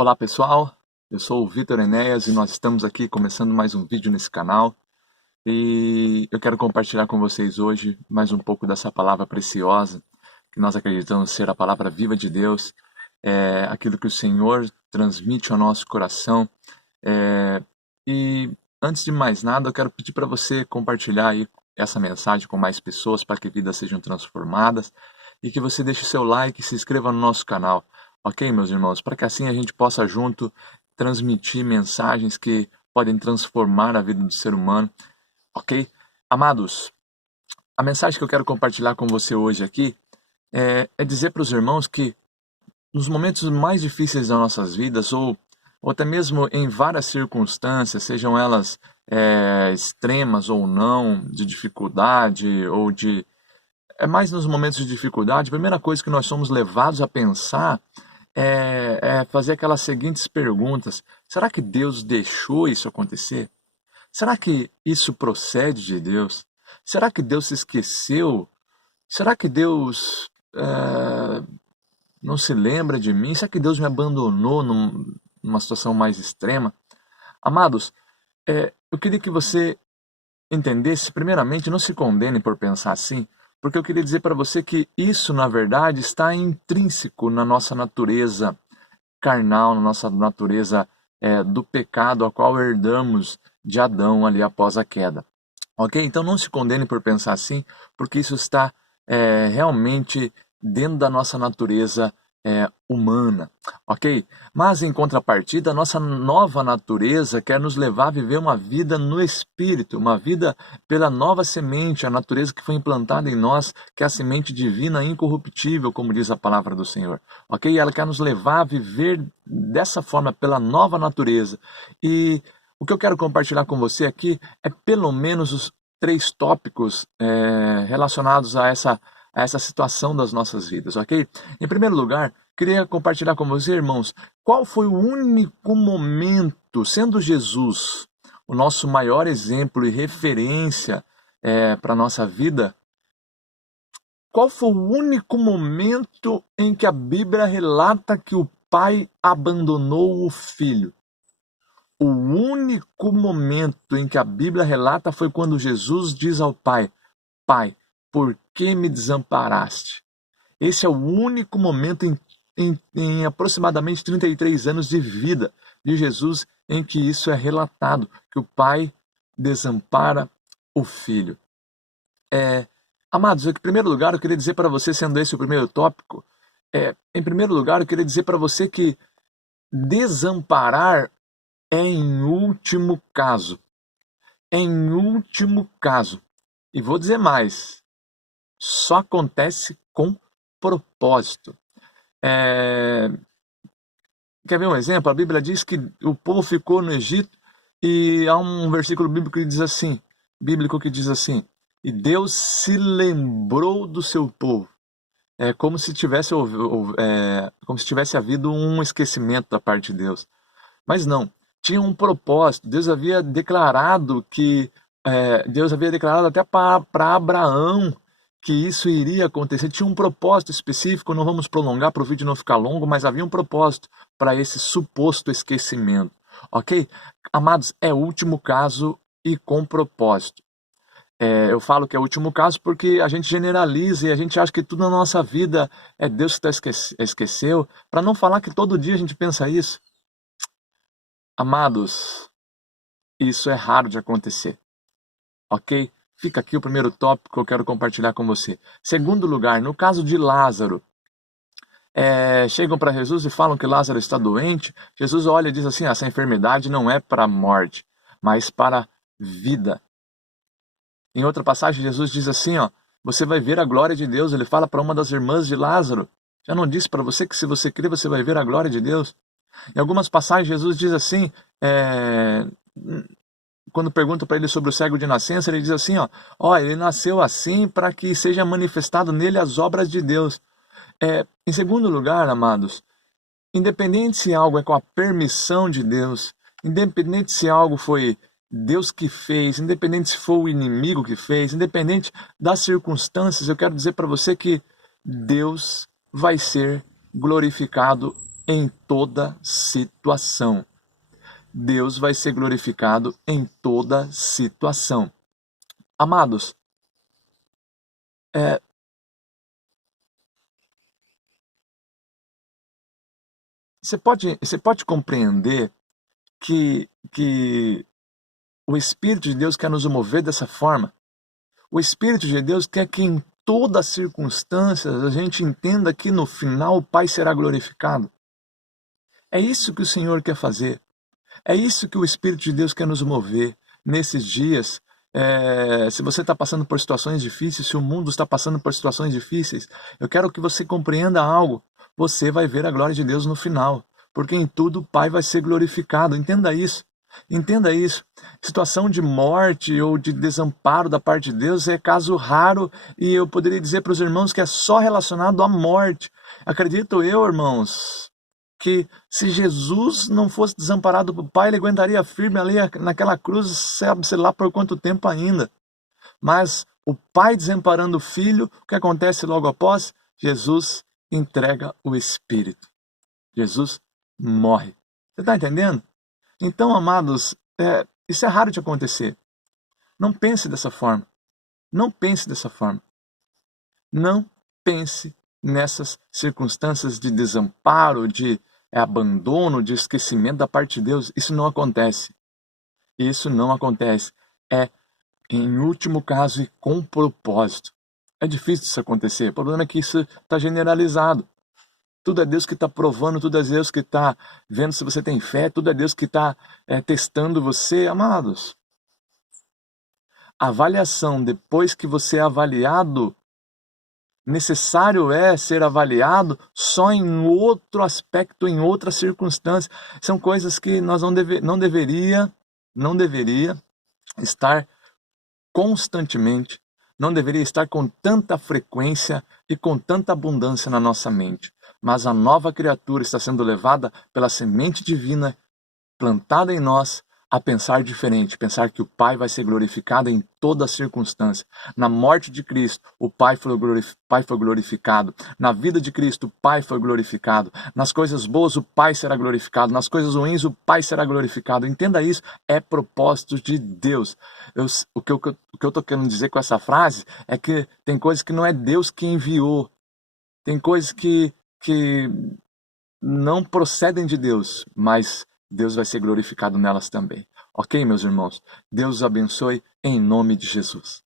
Olá pessoal, eu sou o Vitor Enéas e nós estamos aqui começando mais um vídeo nesse canal e eu quero compartilhar com vocês hoje mais um pouco dessa palavra preciosa que nós acreditamos ser a palavra viva de Deus, aquilo que o Senhor transmite ao nosso coração. E antes de mais nada, eu quero pedir para você compartilhar aí essa mensagem com mais pessoas para que vidas sejam transformadas e que você deixe seu like e se inscreva no nosso canal. Ok, meus irmãos? Para que assim a gente possa junto transmitir mensagens que podem transformar a vida do ser humano. Ok? Amados, a mensagem que eu quero compartilhar com você hoje aqui é dizer para os irmãos que nos momentos mais difíceis das nossas vidas, ou até mesmo em várias circunstâncias, sejam elas extremas ou não, de dificuldade ou de... É mais nos momentos de dificuldade, a primeira coisa que nós somos levados a pensar é fazer aquelas seguintes perguntas. Será que Deus deixou isso acontecer? Será que isso procede de Deus? Será que Deus se esqueceu? Será que Deus não se lembra de mim? Será que Deus me abandonou numa situação mais extrema? Amados, eu queria que você entendesse, primeiramente, não se condene por pensar assim, porque eu queria dizer para você que isso, na verdade, está intrínseco na nossa natureza carnal, na nossa natureza do pecado, a qual herdamos de Adão ali após a queda. Ok? Então não se condene por pensar assim, porque isso está realmente dentro da nossa natureza humana, ok? Mas em contrapartida, a nossa nova natureza quer nos levar a viver uma vida no Espírito, uma vida pela nova semente, a natureza que foi implantada em nós, que é a semente divina incorruptível, como diz a palavra do Senhor, ok? Ela quer nos levar a viver dessa forma, pela nova natureza. E o que eu quero compartilhar com você aqui é pelo menos os 3 tópicos relacionados a essa situação das nossas vidas, ok? Em primeiro lugar, queria compartilhar com vocês, irmãos, qual foi o único momento, sendo Jesus o nosso maior exemplo e referência para a nossa vida, qual foi o único momento em que a Bíblia relata que o pai abandonou o filho? O único momento em que a Bíblia relata foi quando Jesus diz ao pai: Pai, por que me desamparaste? Esse é o único momento em aproximadamente 33 anos de vida de Jesus em que isso é relatado, que o pai desampara o filho. Amados, em primeiro lugar, eu queria dizer para você, sendo esse o primeiro tópico, em primeiro lugar, eu queria dizer para você que desamparar é em último caso. É em último caso. E vou dizer mais, só acontece com propósito. Quer ver um exemplo? A Bíblia diz que o povo ficou no Egito e há um versículo bíblico que diz assim, e Deus se lembrou do seu povo. É como se tivesse havido um esquecimento da parte de Deus. Mas não, tinha um propósito. Deus havia declarado até para Abraão que isso iria acontecer. Tinha um propósito específico, não vamos prolongar para o vídeo não ficar longo, mas havia um propósito para esse suposto esquecimento. Ok? Amados, é o último caso e com propósito. Eu falo que é o último caso porque a gente generaliza e a gente acha que tudo na nossa vida é Deus que esqueceu, para não falar que todo dia a gente pensa isso. Amados, isso é raro de acontecer, ok? Fica aqui o primeiro tópico que eu quero compartilhar com você. Segundo lugar, no caso de Lázaro, chegam para Jesus e falam que Lázaro está doente. Jesus olha e diz assim, essa enfermidade não é para a morte, mas para a vida. Em outra passagem, Jesus diz assim, você vai ver a glória de Deus. Ele fala para uma das irmãs de Lázaro, já não disse para você que se você crer, você vai ver a glória de Deus? Em algumas passagens, Jesus diz assim, quando perguntam para ele sobre o cego de nascença, ele diz assim, ele nasceu assim para que seja manifestado nele as obras de Deus. Em segundo lugar, amados, independente se algo é com a permissão de Deus, independente se algo foi Deus que fez, independente se foi o inimigo que fez, independente das circunstâncias, eu quero dizer para você que Deus vai ser glorificado em toda situação. Deus vai ser glorificado em toda situação. Amados, você pode compreender que o Espírito de Deus quer nos mover dessa forma? O Espírito de Deus quer que em todas as circunstâncias a gente entenda que no final o Pai será glorificado. É isso que o Senhor quer fazer. É isso que o Espírito de Deus quer nos mover nesses dias. Se você está passando por situações difíceis, se o mundo está passando por situações difíceis, eu quero que você compreenda algo. Você vai ver a glória de Deus no final, porque em tudo o Pai vai ser glorificado. Entenda isso. Entenda isso. Situação de morte ou de desamparo da parte de Deus é caso raro, e eu poderia dizer para os irmãos que é só relacionado à morte. Acredito eu, irmãos, que se Jesus não fosse desamparado pelo Pai, ele aguentaria firme ali naquela cruz, sei lá por quanto tempo ainda. Mas o Pai desamparando o Filho, o que acontece logo após? Jesus entrega o Espírito. Jesus morre. Você está entendendo? Então, amados, isso é raro de acontecer. Não pense dessa forma. Não pense dessa forma. Não pense nessas circunstâncias de desamparo, de abandono, de esquecimento da parte de Deus. Isso não acontece. Isso não acontece. É, em último caso, e com propósito. É difícil isso acontecer. O problema é que isso está generalizado. Tudo é Deus que está provando, tudo é Deus que está vendo se você tem fé, tudo é Deus que está testando você. Amados, a avaliação depois que você é avaliado, necessário é ser avaliado só em outro aspecto, em outra circunstância. São coisas que nós não deveria estar constantemente, não deveria estar com tanta frequência e com tanta abundância na nossa mente. Mas a nova criatura está sendo levada pela semente divina plantada em nós a pensar diferente, pensar que o Pai vai ser glorificado em toda circunstância. Na morte de Cristo, o Pai foi glorificado. Na vida de Cristo, o Pai foi glorificado. Nas coisas boas, o Pai será glorificado. Nas coisas ruins, o Pai será glorificado. Entenda isso, é propósito de Deus. O que eu estou querendo dizer com essa frase é que tem coisas que não é Deus que enviou. Tem coisas que não procedem de Deus, mas Deus vai ser glorificado nelas também. Ok, meus irmãos? Deus os abençoe em nome de Jesus.